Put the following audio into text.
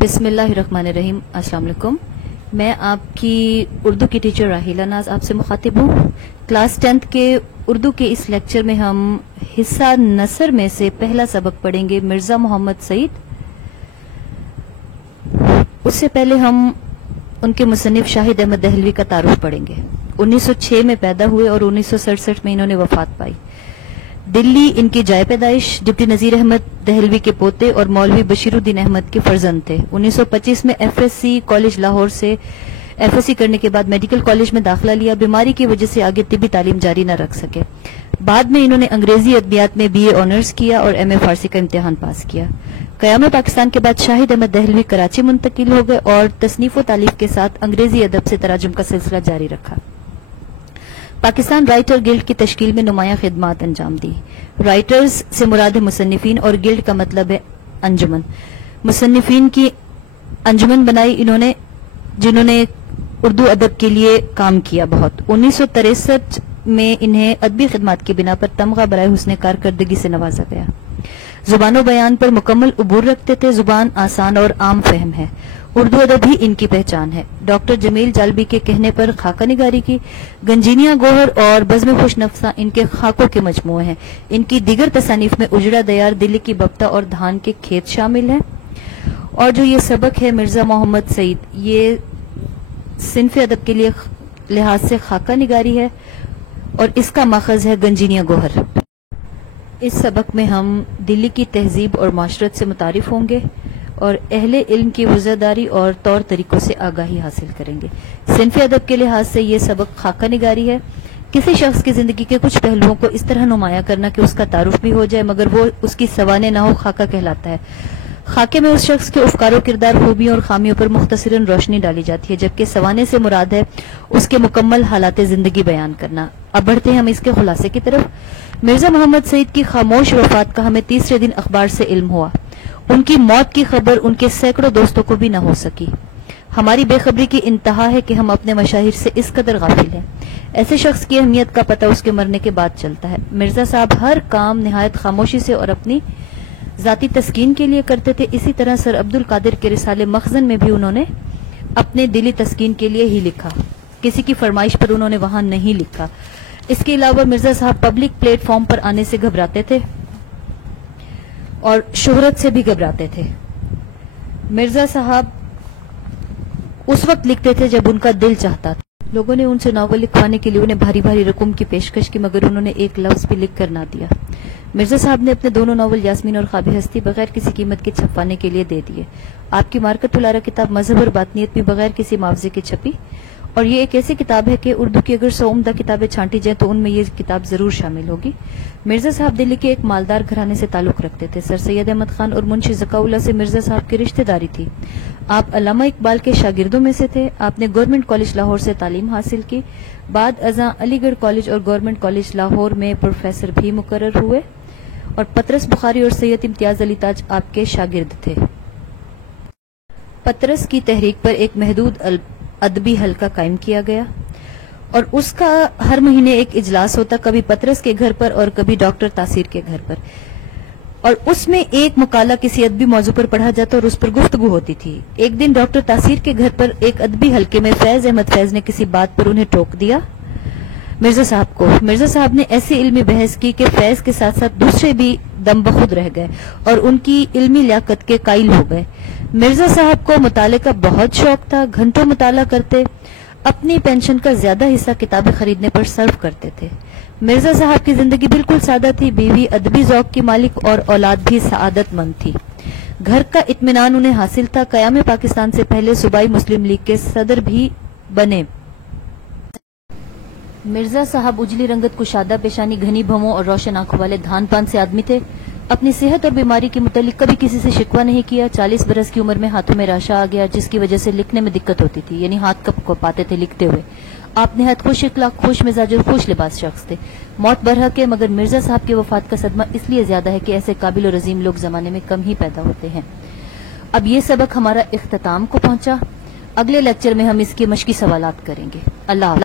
بسم اللہ الرحمن الرحیم۔ السلام علیکم۔ میں آپ کی اردو کی ٹیچر راحیلہ ناز آپ سے مخاطب ہوں۔ کلاس 10 کے اردو کے اس لیکچر میں ہم حصہ نثر میں سے پہلا سبق پڑھیں گے، مرزا محمد سعید۔ اس سے پہلے ہم ان کے مصنف شاہد احمد دہلوی کا تعارف پڑھیں گے۔ 1906 میں پیدا ہوئے اور 1967 میں انہوں نے وفات پائی۔ دلی ان کی جائے پیدائش، ڈپٹی نذیر احمد دہلوی کے پوتے اور مولوی بشیر الدین احمد کے فرزند تھے۔ 1925 میں F S C college Lahore سے ایف ایس سی کرنے کے بعد میڈیکل کالج میں داخلہ لیا۔ بیماری کی وجہ سے آگے طبی تعلیم جاری نہ رکھ سکے۔ بعد میں انہوں نے انگریزی ادبیات میں بی اے آنرز کیا اور ایم اے فارسی کا امتحان پاس کیا۔ قیام پاکستان کے بعد شاہد احمد دہلوی کراچی منتقل ہو گئے اور تصنیف و تالیف کے ساتھ انگریزی ادب سے تراجم کا سلسلہ جاری رکھا۔ پاکستان رائٹر گلڈ کی تشکیل میں نمایاں خدمات انجام دی۔ رائٹرز سے مراد مصنفین اور گلڈ کا مطلب ہے انجمن۔ مصنفین کی انجمن بنائی جنہوں نے اردو ادب کے لیے کام کیا بہت۔ 1963 میں انہیں ادبی خدمات کی بنا پر تمغہ برائے حسن کارکردگی سے نوازا گیا۔ زبان و بیان پر مکمل عبور رکھتے تھے۔ زبان آسان اور عام فہم ہے۔ اردو ادب ہی ان کی پہچان ہے۔ ڈاکٹر جمیل جالبی کے کہنے پر خاکہ نگاری کی، گنجینیاں گوہر اور بزم خوش نفساں ان کے خاکوں کے مجموعے ہیں۔ ان کی دیگر تصانیف میں اجڑا دیار، دلی کی ببتہ اور دھان کے کھیت شامل ہیں۔ اور جو یہ سبق ہے مرزا محمد سعید، یہ صنف ادب کے لیے لحاظ سے خاکہ نگاری ہے اور اس کا ماخذ ہے گنجینیاں گوہر۔ اس سبق میں ہم دلی کی تہذیب اور معاشرت سے متعارف ہوں گے اور اہل علم کی وزاداری اور طور طریقوں سے آگاہی حاصل کریں گے۔ صنف ادب کے لحاظ سے یہ سبق خاکہ نگاری ہے۔ کسی شخص کی زندگی کے کچھ پہلوؤں کو اس طرح نمایاں کرنا کہ اس کا تعارف بھی ہو جائے مگر وہ اس کی سوانح نہ ہو، خاکہ کہلاتا ہے۔ خاکے میں اس شخص کے افکار و کردار، خوبیوں اور خامیوں پر مختصراً روشنی ڈالی جاتی ہے، جبکہ سوانح سے مراد ہے اس کے مکمل حالات زندگی بیان کرنا۔ اب بڑھتے ہیں ہم اس کے خلاصے کی طرف۔ مرزا محمد سعید کی خاموش وفات کا ہمیں تیسرے دن اخبار سے علم ہوا۔ ان کی موت کی خبر ان کے سینکڑوں دوستوں کو بھی نہ ہو سکی۔ ہماری بے خبری کی انتہا ہے کہ ہم اپنے مشاہیر سے اس قدر غافل ہیں۔ ایسے شخص کی اہمیت کا پتہ اس کے مرنے کے بعد چلتا ہے۔ مرزا صاحب ہر کام نہایت خاموشی سے اور اپنی ذاتی تسکین کے لیے کرتے تھے۔ اسی طرح سر عبد القادر کے رسالے مخزن میں بھی انہوں نے اپنے دلی تسکین کے لیے ہی لکھا، کسی کی فرمائش پر انہوں نے وہاں نہیں لکھا۔ اس کے علاوہ مرزا صاحب پبلک پلیٹ فارم پر آنے سے گھبراتے تھے اور شہرت سے بھی گھبراتے تھے۔ مرزا صاحب اس وقت لکھتے تھے جب ان کا دل چاہتا تھا۔ لوگوں نے ان سے ناول لکھوانے کے لیے انہیں بھاری بھاری رقم کی پیشکش کی مگر انہوں نے ایک لفظ بھی لکھ کر نہ دیا۔ مرزا صاحب نے اپنے دونوں ناول یاسمین اور خواب ہستی بغیر کسی قیمت کے چھپوانے کے لیے دے دیے۔ آپ کی مارکت الارا کتاب مذہب اور باطنیت بھی بغیر کسی معاوضے کے چھپی اور یہ ایک ایسی کتاب ہے کہ اردو کی اگر 100 عمدہ کتابیں چھانٹی جائیں تو ان میں یہ کتاب ضرور شامل ہوگی۔ مرزا صاحب دلی کے ایک مالدار گھرانے سے تعلق رکھتے تھے۔ سر سید احمد خان اور منشی ذکاء اللہ سے مرزا صاحب کی رشتہ داری تھی۔ آپ علامہ اقبال کے شاگردوں میں سے تھے۔ آپ نے گورنمنٹ کالج لاہور سے تعلیم حاصل کی۔ بعد ازاں علی گڑھ کالج اور گورنمنٹ کالج لاہور میں پروفیسر بھی مقرر ہوئے اور پطرس بخاری اور سید امتیاز علی تاج آپ کے شاگرد تھے۔ پطرس کی تحریک پر ایک محدود ادبی حلقہ قائم کیا گیا اور اس کا ہر مہینے ایک اجلاس ہوتا، کبھی پطرس کے گھر پر اور کبھی ڈاکٹر تاثیر کے گھر پر، اور اس میں ایک مقالہ کسی ادبی موضوع پر پڑھا جاتا اور اس پر گفتگو ہوتی تھی۔ ایک دن ڈاکٹر تاثیر کے گھر پر ایک ادبی حلقے میں فیض احمد فیض نے کسی بات پر انہیں ٹوک دیا مرزا صاحب کو۔ مرزا صاحب نے ایسی علمی بحث کی کہ فیض کے ساتھ ساتھ دوسرے بھی دم بخود رہ گئے اور ان کی علمی لیاقت کے قائل ہو گئے۔ مرزا صاحب کو مطالعے کا بہت شوق تھا، گھنٹوں مطالعہ کرتے، اپنی پینشن کا زیادہ حصہ کتابیں خریدنے پر صرف کرتے تھے۔ مرزا صاحب کی زندگی بالکل سادہ تھی، بیوی ادبی ذوق کی مالک اور اولاد بھی سعادت مند تھی۔ گھر کا اطمینان انہیں حاصل تھا۔ قیام پاکستان سے پہلے صوبائی مسلم لیگ کے صدر بھی بنے۔ مرزا صاحب اجلی رنگت، کشادہ پیشانی، گھنی بھووں اور روشن آنکھوں والے دھان پان سے آدمی تھے۔ اپنی صحت اور بیماری کے متعلق کبھی کسی سے شکوہ نہیں کیا۔ 40 برس کی عمر میں ہاتھوں میں راشا آ گیا جس کی وجہ سے لکھنے میں دقت ہوتی تھی، یعنی ہاتھ کب پاتے تھے لکھتے ہوئے۔ آپ نہایت خوش اخلاق، خوش مزاج اور خوش لباس شخص تھے۔ موت برحق ہے مگر مرزا صاحب کی وفات کا صدمہ اس لیے زیادہ ہے کہ ایسے قابل و عظیم لوگ زمانے میں کم ہی پیدا ہوتے ہیں۔ اب یہ سبق ہمارا اختتام کو پہنچا۔ اگلے لیکچر میں ہم اس کے مشقی سوالات کریں گے۔ اللہ حافظ۔